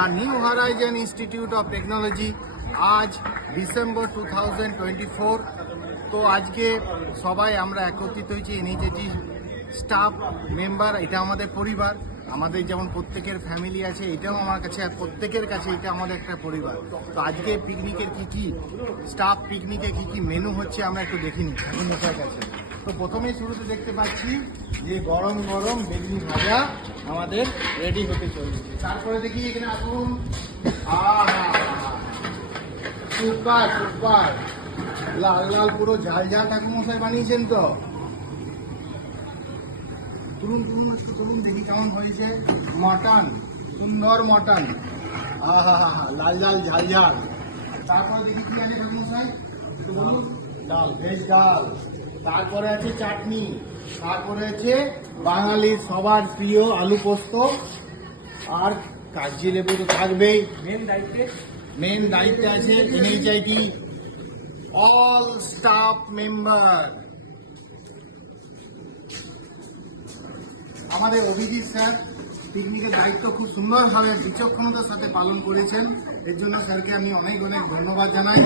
The new Horizon institute of technology. আজ December 2024। তো আজকে সবাই আমরা একত্রিত হয়েছি এনএইচএটি স্টাফ মেম্বার। এটা আমাদের পরিবার, আমাদের যেমন প্রত্যেকের ফ্যামিলি আছে, এটাও আমার কাছে প্রত্যেকের কাছে এটা আমাদের একটা পরিবার। তো আজকে পিকনিকের কি স্টাফ পিকনিকে কি মেনু হচ্ছে আমরা একটু দেখে নিচ্ছি আপনাদের কাছে। তো প্রথমেই শুরুতে দেখতে পাচ্ছি যে গরম গরম বেগুনি ভাজা আমাদের রেডি হতে চলেছে। তারপরে দেখি এখানে আসুন, সুপার সুপার লাল লাল পুরো ঝাল ঝাল ঠাকুমশাই বানিয়েছেন। তো তুলুন তুলুন একটু তুলুন দেখি কেমন হয়েছে। মটন, সুন্দর মটন, লাল লাল ঝাল ঝাল। তারপরে দেখি কি আছে ঠাকুমশাই, একটু বলুন। ডাল, ভেজ ডাল। তারপরে আছে চাটনি, তারপরে আছে বাঙালির সবার প্রিয় আলু পোস্ত, আর কাগজি লেবু তো থাকবেই। মেন দায়িত্বে আছে এনএইচআইটি অল স্টাফ মেম্বার। আমাদের অভিজিৎ স্যার পিকনিকের দায়িত্ব খুব সুন্দরভাবে বিচক্ষণতার সাথে পালন করেছেন। এর জন্য স্যারকে আমি অনেক অনেক ধন্যবাদ জানাই।